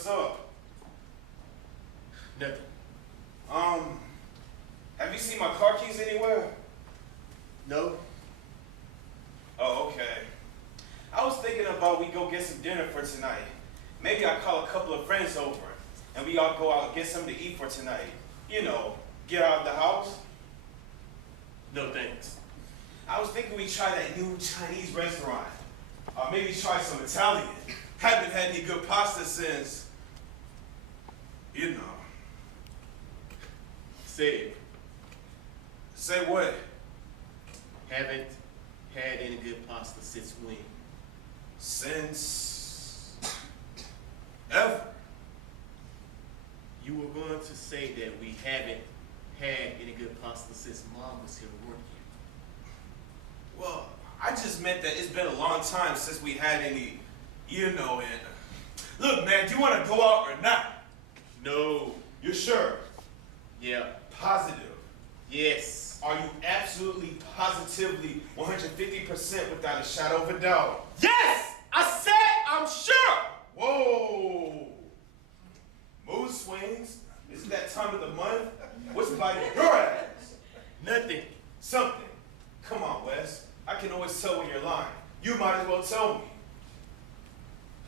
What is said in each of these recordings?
What's up? Nothing. Have you seen my car keys anywhere? No. Oh, okay. I was thinking about we go get some dinner for tonight. Maybe I call a couple of friends over and we all go out and get something to eat for tonight. You know, get out of the house. No thanks. I was thinking we try that new Chinese restaurant. Or maybe try some Italian. Haven't had any good pasta since, you know. Say it. Say what? Haven't had any good pasta since when? Since ever. You were going to say that we haven't had any good pasta since Mom was here working. Well, I just meant that it's been a long time since we had any, you know, and look, man, do you want to go out or not? No. You're sure? Yeah. Positive? Yes. Are you absolutely, positively, 150% without a shadow of a doubt? Yes! I said I'm sure! Whoa! Mood swings? Is it that time of the month? What's biting your ass? Nothing. Something. Come on, Wes. I can always tell when you're lying. You might as well tell me.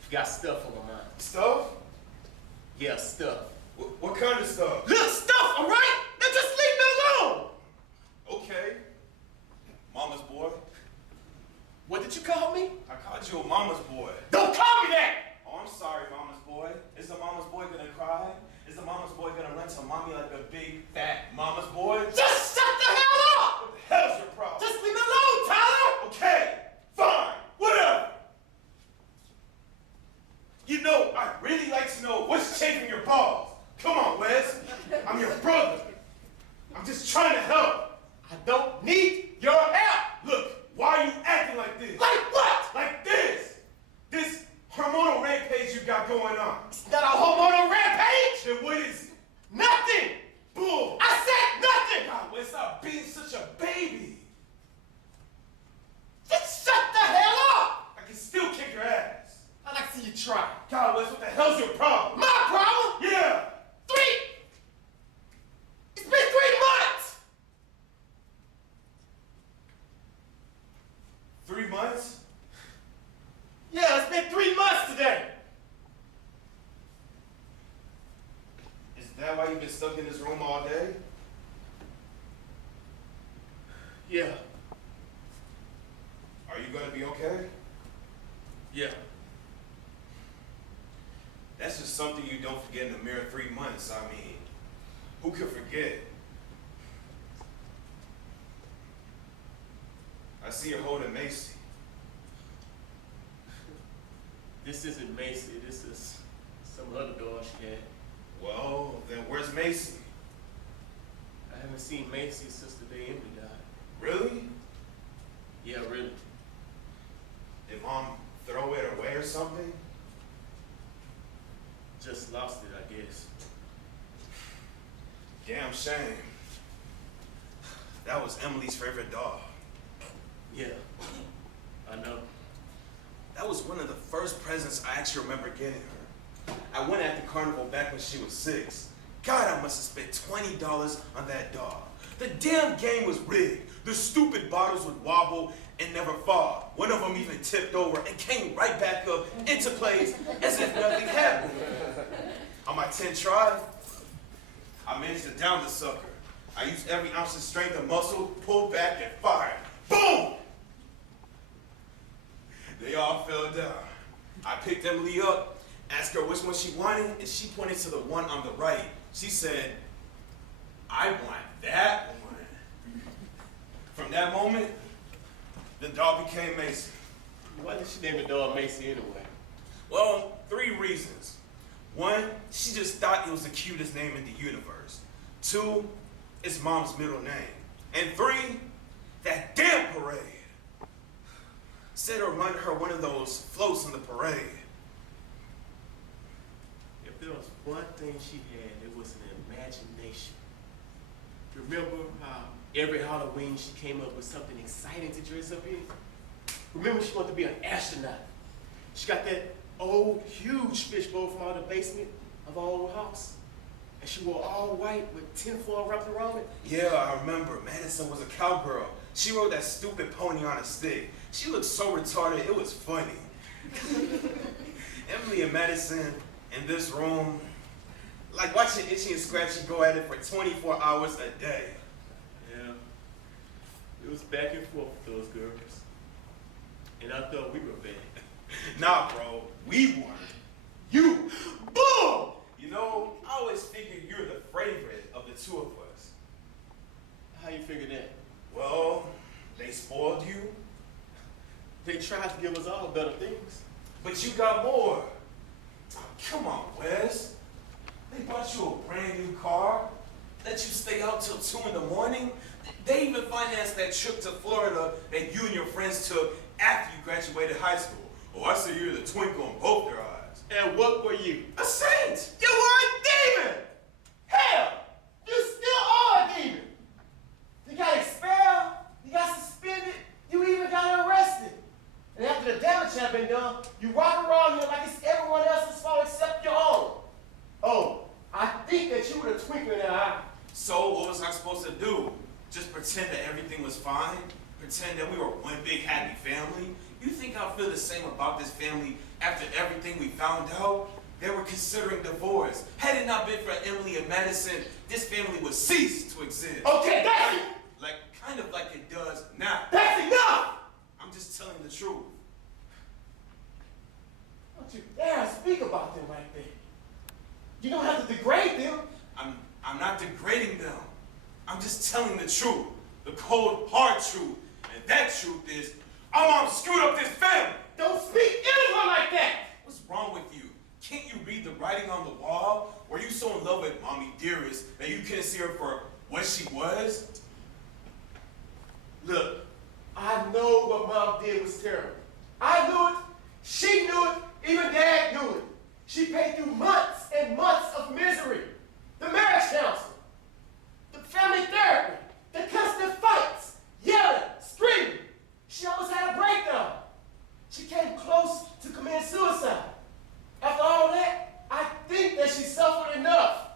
Got stuff on my mind. Stuff? Yeah, stuff. What kind of stuff? Look, stuff, all right? Now just leave me alone! Okay. Mama's boy. What did you call me? I called you a mama's boy. Don't call me that! Oh, I'm sorry, mama's boy. Is the mama's boy gonna cry? Is the mama's boy gonna run to mommy like a big, fat mama's boy? Just shut the hell up! What the hell's your problem? Just leave me alone, Tyler! Okay, fine, whatever. You know, I'd really like to know what's chafing your balls. Come on, Wes. I'm your brother. I'm just trying to help. I don't need your help! Look, why are you acting like this? Like what? Like this. This hormonal rampage you got going on. It's not a hormonal rampage! Then what is it? Nothing! Bull. I said nothing! God, Wes, stop being such a baby. Just shut the hell up! I can still kick your ass. I'd like to see you try. God, Wes, what the hell's your problem? My problem? Yeah. 3! It's been 3 months! 3 months? Yeah, it's been 3 months today! Is that why you've been stuck in this room all day? Yeah. Are you gonna be okay? Yeah. That's just something you don't forget in a mere 3 months. I mean, who could forget? I see you're holding Macey. This isn't Macey, this is some other dog she had. Well, then where's Macey? I haven't seen Macey since the day Emily died. Really? Yeah, really. Did Mom throw it away or something? Just lost it, I guess. Damn shame. That was Emily's favorite dog. Yeah, I know. That was one of the first presents I actually remember getting her. I went at the carnival back when she was 6. God, I must have spent $20 on that dog. The damn game was rigged. The stupid bottles would wobble and never fall. One of them even tipped over and came right back up into place as if nothing happened. On my 10th try, I managed to down the sucker. I used every ounce of strength and muscle, pulled back and fired. Boom! They all fell down. I picked Emily up, asked her which one she wanted, and she pointed to the one on the right. She said, I want that one. From that moment, the dog became Macey. Why did she name the dog Macey anyway? Well, 3 reasons. 1, she just thought it was the cutest name in the universe. 2, it's Mom's middle name. And 3, that damn parade. Said her run her one of those floats in the parade. If there was one thing she had, it was an imagination. Remember how every Halloween she came up with something exciting to dress up in? Remember she wanted to be an astronaut. She got that old, huge fishbowl from out the basement of our old house. And she wore all white with tinfoil wrapped around it. Yeah, I remember. Madison was a cowgirl. She rode that stupid pony on a stick. She looked so retarded, it was funny. Emily and Madison in this room, like watching Itchy and Scratchy go at it for 24 hours a day. Yeah. It was back and forth with those girls. And I thought we were bad. Nah, bro, we weren't. You, boom! You know, I always figured you're the favorite of the two of us. How you figure that? Well, they spoiled you, They tried to give us all better things. but you got more. Come on, Wes. They bought you a brand new car, let you stay out till 2 in the morning. They even financed that trip to Florida that you and your friends took after you graduated high school. Oh, I see you're the twinkle in both their eyes. And what were you? A saint! You were a demon! Hell, you still are a demon. You got expelled, you got suspended, you even got arrested. And after the damage had been done, you rock around here like it's everyone else's fault except your own. Oh, I think that you were the twinkle in their eye. So what was I supposed to do? Just pretend that everything was fine? Pretend that we were one big happy family? You think I'll feel the same about this family after everything we found out? They were considering divorce. Had it not been for Emily and Madison, this family would cease to exist. Okay, that's it. Kind of like it does now. That's enough. I'm just telling the truth. Don't you dare speak about them like that. You don't have to degrade them. I'm not degrading them. I'm just telling the truth. The cold, hard truth. And that truth is, our mom screwed up this family. Don't speak anyone like that. What's wrong with you? Can't you read the writing on the wall? Were you so in love with Mommy Dearest that you couldn't see her for what she was? Look, I know what Mom did was terrible. I knew it, she knew it, even Dad knew it. She paid through months and months of misery. The marriage counselor, the family therapy, the constant fights, yelling, screaming. She almost had a breakdown. She came close to committing suicide. After all that, I think that she suffered enough.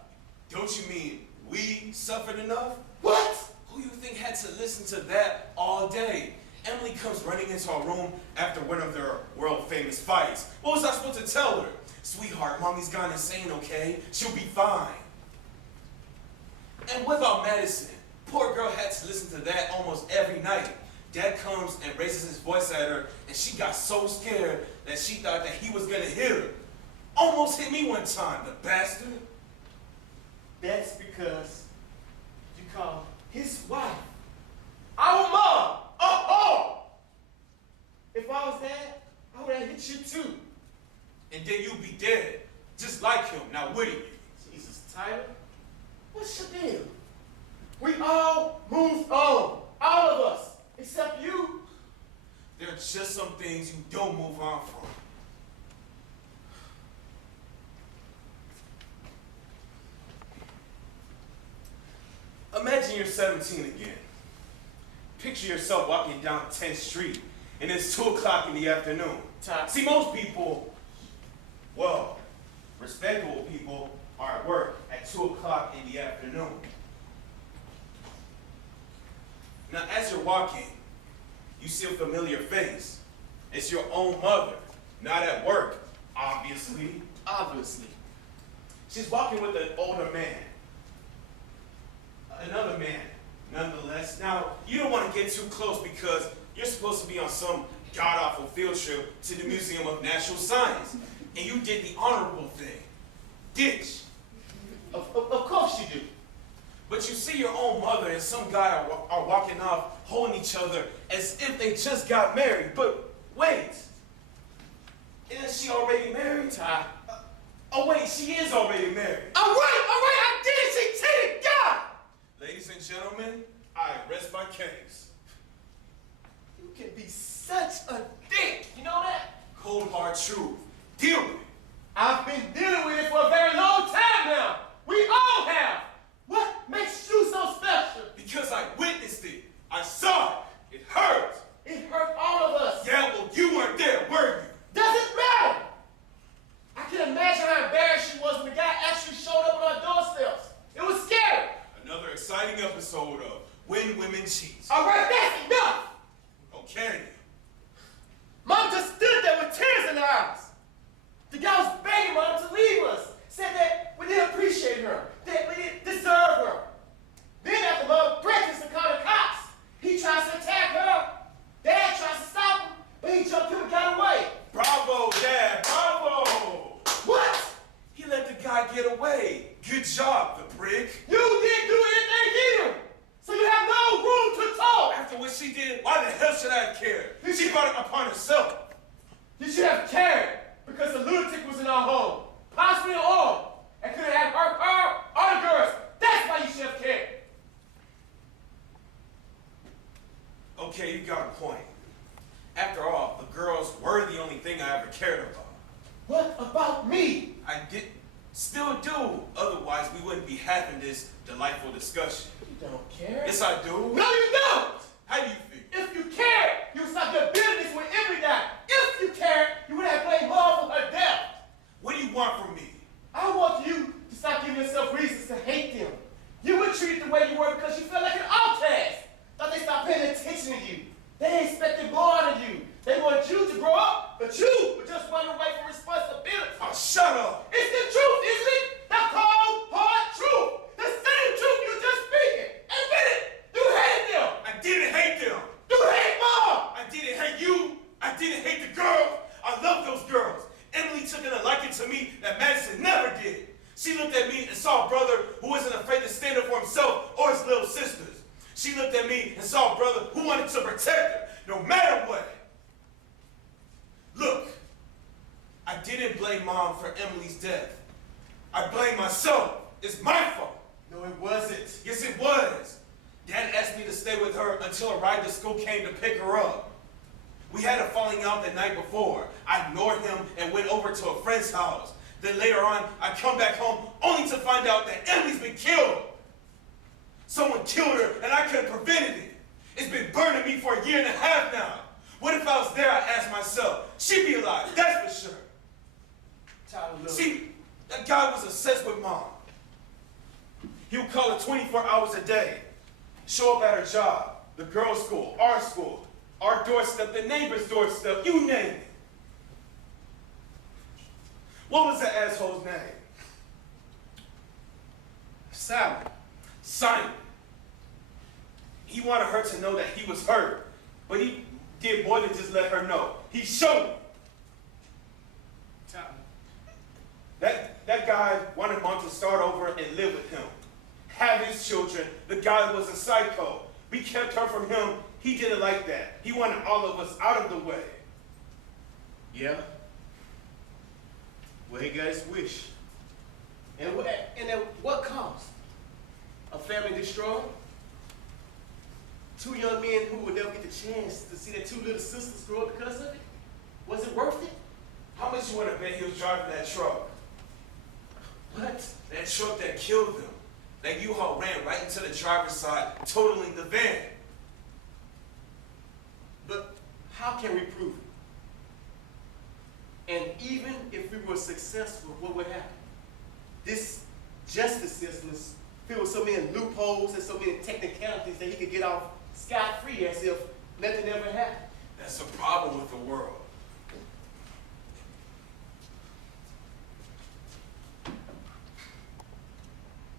Don't you mean we suffered enough? What? Who you think had to listen to that all day? Emily comes running into our room after one of their world-famous fights. What was I supposed to tell her? Sweetheart, Mommy's gone insane, okay? She'll be fine. And what about Madison? Poor girl had to listen to that almost every night. Dad comes and raises his voice at her, and she got so scared that she thought that he was gonna hit her. Almost hit me one time, the bastard. That's because you call his wife our mom a whore. If I was Dad, I would have hit you too. And then you'd be dead, just like him, now wouldn't you? Jesus, Tyler, what's your deal? We all moved on, all of us, except you. There are just some things you don't move on from. Imagine you're 17 again. Picture yourself walking down 10th Street, and it's 2 o'clock in the afternoon. Ty. See, most people, well, respectable people are at work at 2 o'clock in the afternoon. Now, as you're walking, you see a familiar face. It's your own mother, not at work, obviously. Obviously. She's walking with an older man. Another man, nonetheless. Now, you don't want to get too close because you're supposed to be on some god-awful field trip to the Museum of Natural Science. And you did the honorable thing. Ditch. Of course you do. But you see your own mother and some guy are walking off holding each other as if they just got married. But wait. Isn't she already married? Ty. Oh wait, she is already married. All right, I did it, she cheated, God! Ladies and gentlemen, I rest my case. You can be such a dick, you know that? Cold hard truth. Deal with it. I've been dealing with it for a very long time now. We all have. What makes you so special? Because I witnessed it. I saw it. It hurt. It hurt all of us. Yeah, well, you weren't there, were you? Doesn't matter. on herself. You should have cared because the lunatic was in our home, possibly an arm, and could have had her or the girls. That's why you should have cared. Okay, you got a point. After all, the girls were the only thing I ever cared about. What about me? I still do. Otherwise, we wouldn't be having this delightful discussion. You don't care. Yes, I do. No, you don't. How do you feel? If you cared, you would stop your business with every night. If you cared, you would have blamed Mom for her death. What do you want from me? I want you to stop giving yourself reasons to hate them. You were treated the way you were because you felt like an outcast. Thought they stopped paying attention to you. They expected more out of you. They want you to grow up, but you were just running away from responsibility. Oh, shut up. It's the truth, isn't it? The cold, hard truth. The same truth you just speaking. Admit it. You hated them. I didn't hate them. You hate Mom. I didn't hate you. I didn't hate the girls. I love those girls. Emily took in a liking to me that Madison never did. She looked at me and saw a brother who wasn't afraid to stand up for himself or his little sisters. She looked at me and saw a brother who wanted to protect her, no matter what. Look, I didn't blame Mom for Emily's death. I blame myself. It's my fault. No, it wasn't. Yes, it was. Dad asked me to stay with her until a ride to school came to pick her up. We had a falling out the night before. I ignored him and went over to a friend's house. Then later on, I come back home only to find out that Emily's been killed. Someone killed her and I could have prevented it. It's been burning me for 1.5 years now. What if I was there, I asked myself, she'd be alive, that's for sure. Tyler, See, that guy was obsessed with Mom. He would call her 24 hours a day. Show up at her job, the girls' school, our doorstep, the neighbor's doorstep, you name it. What was the asshole's name? Simon. Simon. He wanted her to know that he was hurt, but he did more than just let her know. He showed her. That guy wanted Mom to start over and live with him. Have his children. The guy was a psycho. We kept her from him. He didn't like that. He wanted all of us out of the way. Yeah. Well, he got his wish. And at what cost? A family destroyed? 2 young men who would never get the chance to see their 2 little sisters grow up because of it? Was it worth it? How much you want to bet he was driving that truck? What? That truck that killed them. That U-Haul ran right into the driver's side, totaling the van. But how can we prove it? And even if we were successful, what would happen? This justice system is filled with so many loopholes and so many technicalities that he could get off scot-free as if nothing ever happened. That's the problem with the world.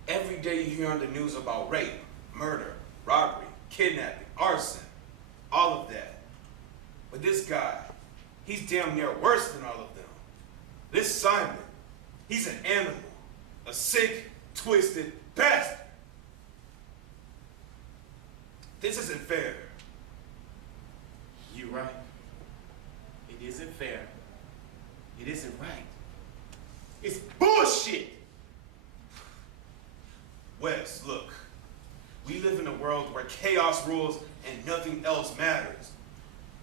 Every day you hear on the news about rape, murder, robbery, kidnapping, arson, all of that. But this guy, he's damn near worse than all of them. This Simon, he's an animal, a sick, twisted bastard. This isn't fair. You're right. It isn't fair. It isn't right. It's bullshit. Wes, look, we live in a world where chaos rules and nothing else matters.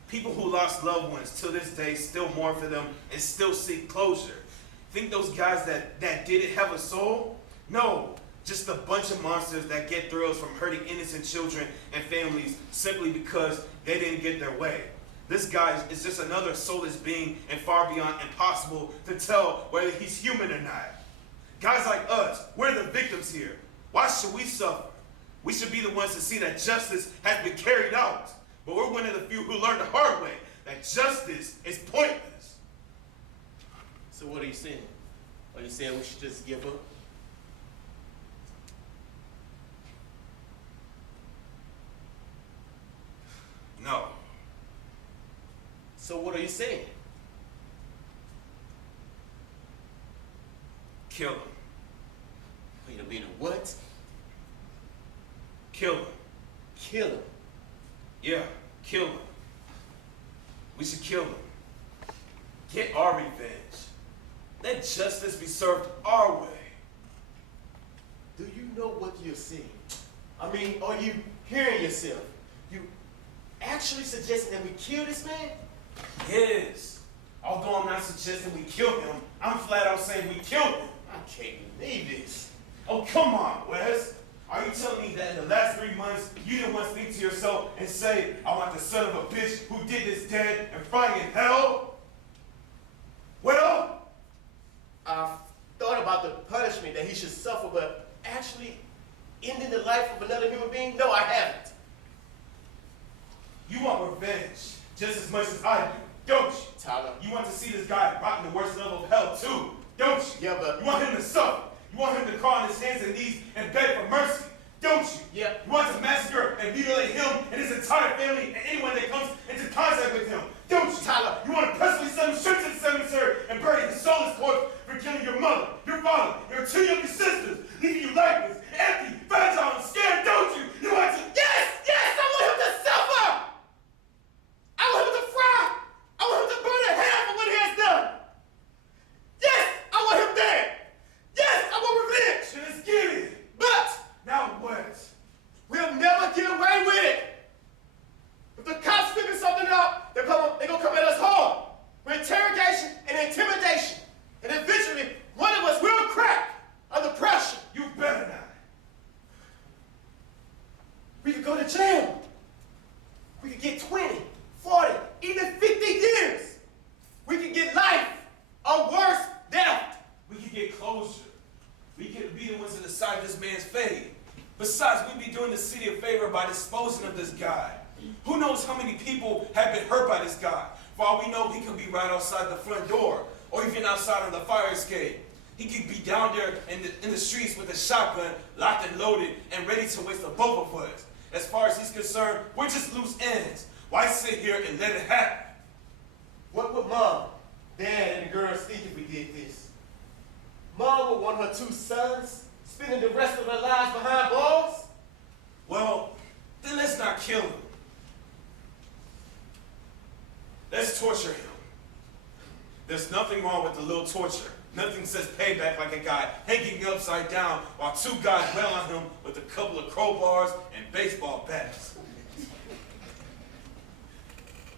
People who lost loved ones till this day still mourn for them and still seek closure. Think those guys that didn't have a soul? No, just a bunch of monsters that get thrills from hurting innocent children and families simply because they didn't get their way. This guy is just another soulless being and far beyond impossible to tell whether he's human or not. Guys like us, we're the victims here. Why should we suffer? We should be the ones to see that justice has been carried out. But we're one of the few who learned the hard way that justice is pointless. So what are you saying? Are you saying we should just give up? No. So what are you saying? Kill him. Wait a minute, what? Kill him. Kill him. Yeah, kill him. We should kill him. Get our revenge. Let justice be served our way. Do you know what you're saying? I mean, are you hearing yourself? You actually suggesting that we kill this man? Yes. Although I'm not suggesting we kill him, I'm flat out saying we kill him. I can't believe this. Oh, come on, Wes. Are you telling me that in the last 3 months, you didn't once think to yourself and say, I want the son of a bitch who did this dead and frying in hell? Well, I've thought about the punishment that he should suffer, but actually ending the life of another human being? No, I haven't. you want revenge just as much as I do, don't you? Tyler. You want to see this guy rot in the worst level of hell too, don't you? Yeah, but... You want him to suffer. You want him to crawl on his hands and knees and beg for mercy, don't you? Yeah. You want to massacre and mutilate him and his entire family and anyone that comes into contact with him, don't you? Tyler. You want to personally send him straight to the cemetery and bury his soulless corpse for killing your mother, your father, your 2 younger sisters, leaving you lifeless, empty, fragile, and scared, don't you? You want to... Yes! Yes! I want him to suffer! I want him to fry! I want him to burn in hell for what he has done! Yes! I want him dead! Yes! I want revenge! Just get it. But Now what? we'll never get away with it! If the cops figure something out, they're gonna come at us hard with interrogation and intimidation. And eventually, one of us will crack under pressure. You better not. We could go to jail. We could get 20, 40, even 50 years. We could get life or worse, death. We could get closure. We could be the ones to decide this man's fate. Besides, we'd be doing the city a favor by disposing of this guy. Who knows how many people have been hurt by this guy? For all we know, he could be right outside the front door, or even outside on the fire escape. He could be down there in the streets with a shotgun, locked and loaded, and ready to waste the both of us. As far as he's concerned, we're just loose ends. Why sit here and let it happen? What would Mom, Dad, and the girls think if we did this? Mom would want her 2 sons spending the rest of their lives behind bars? Well, then let's not kill him. Let's torture him. There's nothing wrong with a little torture. Nothing says payback like a guy hanging upside down while 2 guys wail on him with a couple of crowbars and baseball bats.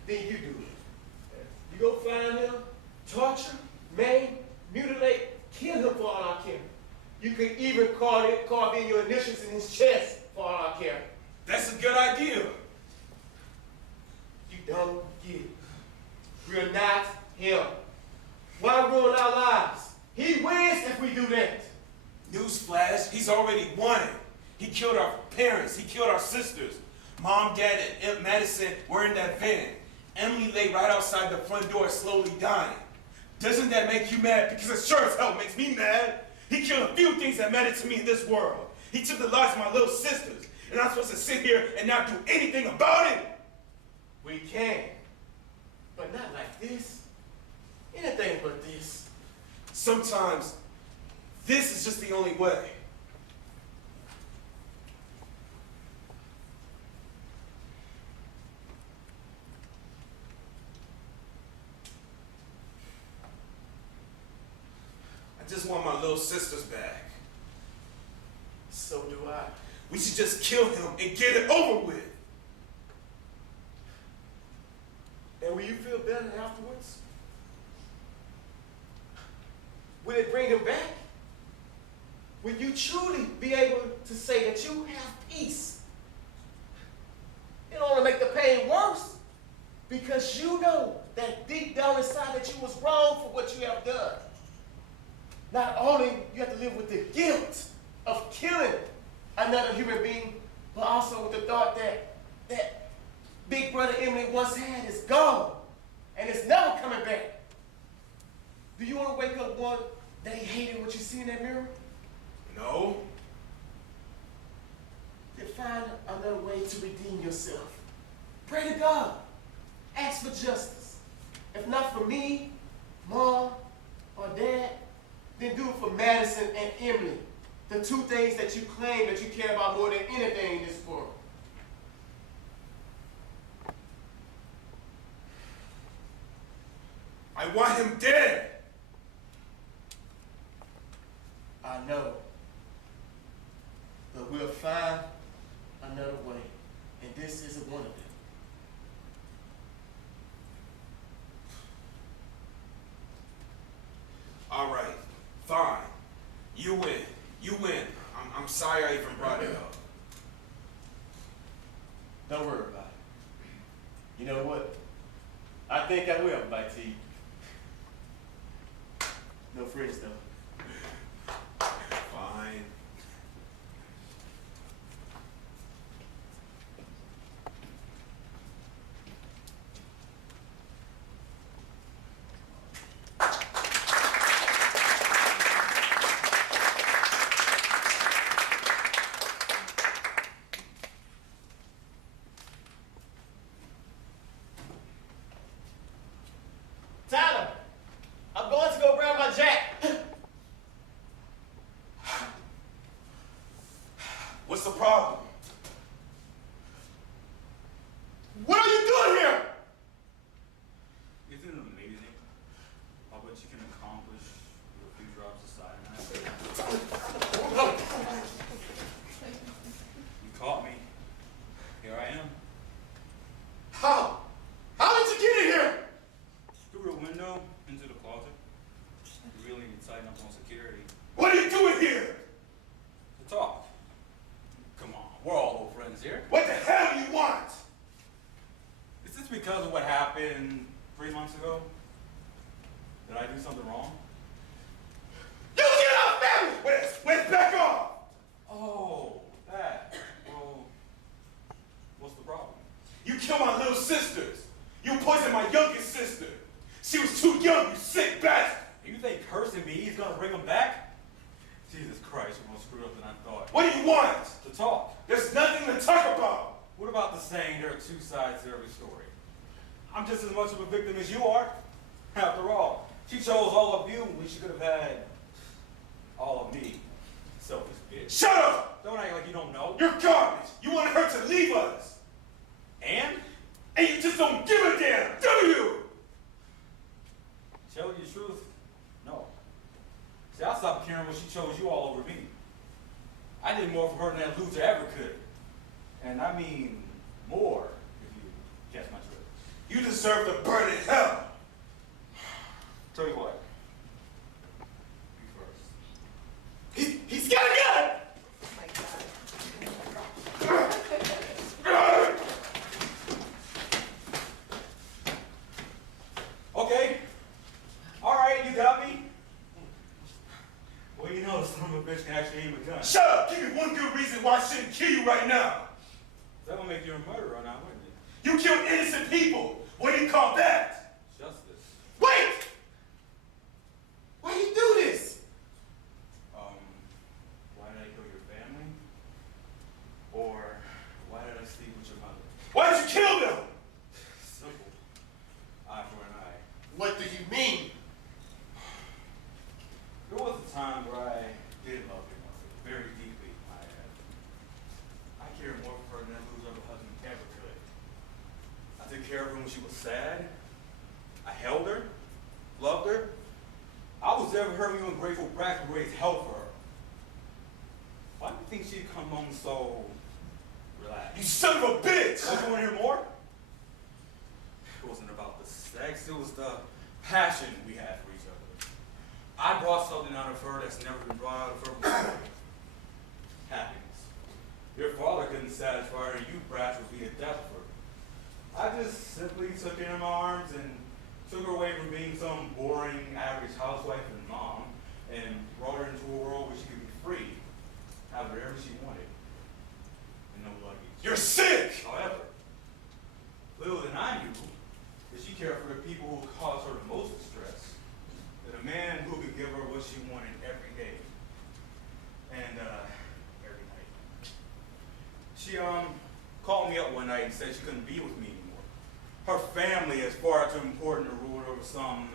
Then you do it. You go find him, torture, maim, mutilate, kill him for all I care. You can even carve in your initials in his chest for all I care. That's a good idea. You don't get it. We're not him. Why ruin our lives? He wins if we do that. Newsflash, he's already won. He killed our parents. He killed our sisters. Mom, Dad, and Aunt Madison were in that van. Emily lay right outside the front door slowly dying. Doesn't that make you mad? Because it sure as hell makes me mad. He killed a few things that matter to me in this world. He took the lives of my little sisters. And I'm supposed to sit here and not do anything about it? We can. But not like this. Anything but this. Sometimes, this is just the only way. I just want my little sisters back. So do I. We should just kill him and get it over with. And will you feel better afterwards? Will it bring him back? Will you truly be able to say that you have peace? It'll only make the pain worse because you know that deep down inside that you was wrong for what you have done. Not only you have to live with the guilt of killing another human being, but also with the thought that Big Brother Emily once had is gone and it's never coming back. Do you want to wake up one day hating what you see in that mirror? No. Then find another way to redeem yourself. Pray to God. Ask for justice. If not for me, Mom, or Dad, then do it for Madison and Emily. The 2 things that you claim that you care about more than anything in this world. I want him dead. I know. But we'll find another way. And this isn't one of them. All right, fine. You win. You win. I'm sorry I even brought it up. Don't worry about it. You know what? I think I will bite to you. No friends though. Fine. Tyler, I'm going to go grab my jack. What's the problem? What are you doing here? Isn't it amazing how much you can accomplish with a few drops of cyanide? You caught me. Here I am. How? How did you get in here? Through the window into the closet. You really need to tighten up on security. What are you doing here? To talk. Come on, we're all old friends here. What the hell do you want? Is this because of what happened 3 months ago? Did I do something wrong? You get off me! Where's back off? Oh, that. Well, what's the problem? You killed my little sisters. You poisoned my youngest sister. She was too young, you sick bastard. You think cursing me is gonna bring them back? Jesus Christ, you're more screwed up than I thought. What do you want? To talk. There's nothing to talk about. What about the saying there are two sides to every story? I'm just as much of a victim as you are. After all, she chose all of you when she could have had all of me. Selfish bitch. Shut up! Don't act like you don't know. You're garbage. You wanted her to leave us. And? And you just don't give a damn, do you? Tell you the truth, no. See, I stopped caring when she chose you all over me. I did more for her than that loser ever could. And I mean more, if you catch my drift. You deserve to burn in hell. Tell you what. You first. He's got a gun! Okay. All right, you got me. Well, you know, the son of a bitch can actually aim a gun. Shut up! Give me one good reason why I shouldn't kill you right now. That would make you a murderer now, wouldn't it? You killed innocent people. What do you call that? Justice. Wait! Why do you do this? Why did I kill your family? Or why did I sleep with your mother? Why did you kill them? Simple. Eye for an eye. What do you mean? There was a time where I did love your mother, very deeply, I add. I cared more for her than that loser of a husband ever could. I took care of her when she was sad. I held her, loved her. I was there for her when you ungrateful brats would raise hell for her. Why do you think she'd come home so relaxed? You son of a bitch! Don't you want to hear more? It wasn't about the sex, it was the passion we had for each other. I brought something out of her that's never been brought out of her before. Happiness. Your father couldn't satisfy her, and you brats would be the death of her. I just simply took her in my arms and took her away from being some boring, average housewife and mom, and brought her into a world where she could be free, have whatever she wanted, and no luggage. You're sick! However, little than I knew that she cared for the people who caused her the most distress, that a man who could give her what she wanted every day, and every night. She called me up one night and said she couldn't be with me anymore. Her family is far too important to rule over some,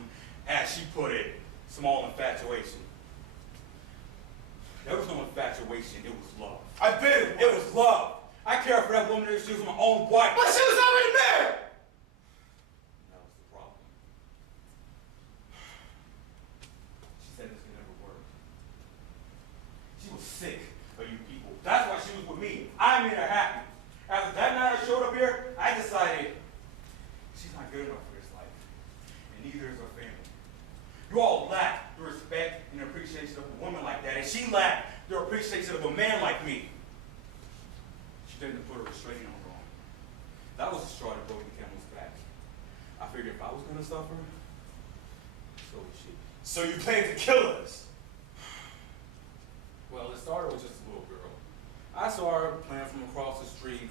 as she put it, small infatuation. There was no infatuation, it was love. I bet It was love. I cared for that woman as if she was my own wife. But she was already married! That was the problem. I made her happy. After that night I showed up here, I decided she's not good enough for this life. And neither is her family. You all lack the respect and appreciation of a woman like that, and she lacked the appreciation of a man like me. She didn't put a restraining order on. That was the straw that broke the camel's back. I figured if I was gonna suffer, so would she. So you plan to kill us? Well, it started with just a little girl. I saw her playing from across the street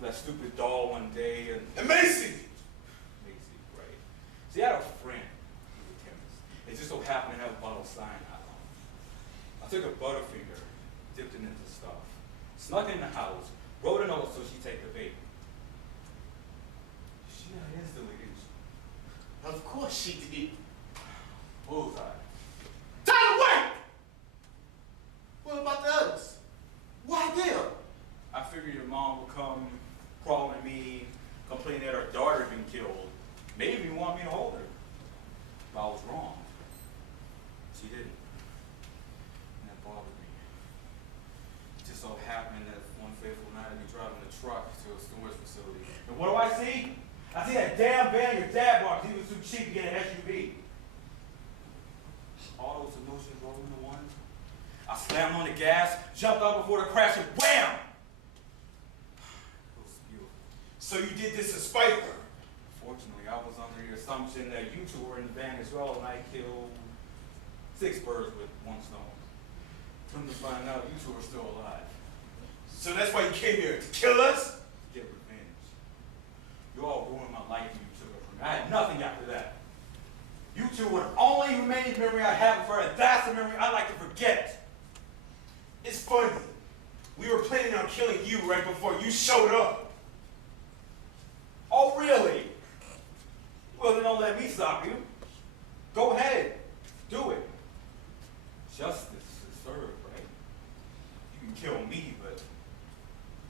with that stupid doll one day, and Macey! Macey, right? She had a friend who was a chemist. It just so happened to have a bottle of cyanide on it. I took a Butterfinger, dipped it into stuff, snuck it in the house, wrote a note so she'd take the bait. She died instantly, didn't she? Of course she did. Bullseye. Tyler, wait! What about the others? Why them? I figured your mom would come crawling at me, complaining that her daughter had been killed. Maybe you want me to hold her. But I was wrong. She didn't. And that bothered me. It just so happened that one fateful night I'd be driving the truck to a storage facility. And what do I see? I see that damn van your dad bought because he was too cheap to get an SUV. All those emotions rolled into one. I slammed on the gas, jumped out before the crash, and wham! It was beautiful. So you did this to spite her? Fortunately, I was under the assumption that you two were in the van as well, and I killed 6 birds with 1 stone. Come to find out, you two are still alive. So that's why you came here, to kill us? To get revenge. You all ruined my life, and you took it from me. I had nothing after that. You two were the only remaining memory I have of her, and that's the memory I like to forget. It's funny. We were planning on killing you right before you showed up. Oh, really? Well, then don't let me stop you. Go ahead. Do it. Justice is served, right? You can kill me, but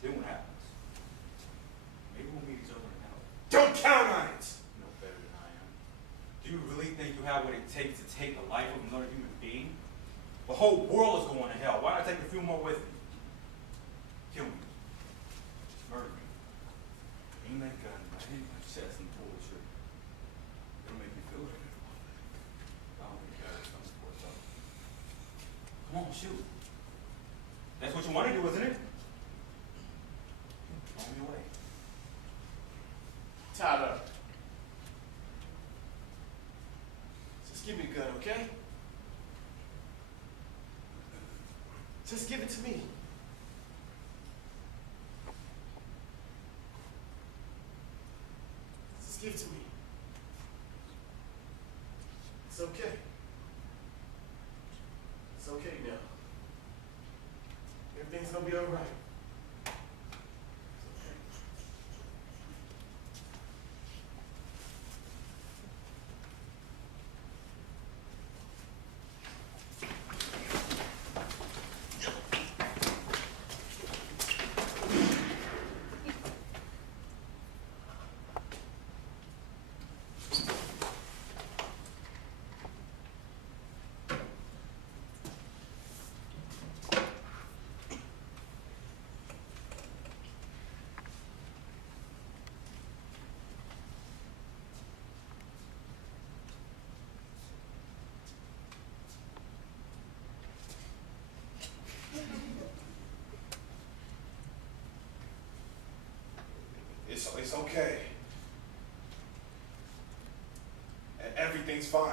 then what happens? Maybe we'll meet each other in hell. Don't count on it. You know better than I am. Do you really think you have what it takes to take the life of another human being? The whole world is going to hell. Why not take a few more with me? Kill me. Murder me. Aim that gun right in my chest and pull the trigger. It'll make me feel good. I don't think that is something for us. Come on, shoot. That's what you want to do, isn't it? On your way. Tyler. Just give me the gun, okay? Just give it to me. Just give it to me. It's okay. It's okay now. Everything's gonna be all right. It's okay. It's okay. Everything's fine.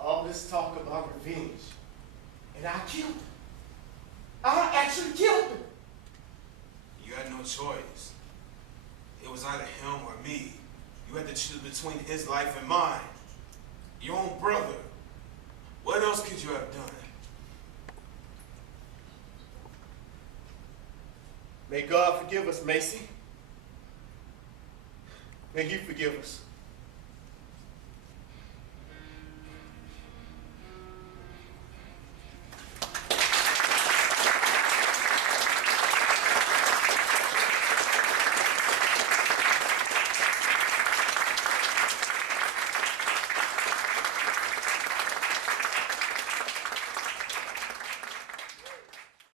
All this talk about revenge, and I killed him. I actually killed him. You had no choice. It was either him or me. You had to choose between his life and mine. Your own brother. What else could you have done? May God forgive us, Macey. May you forgive us.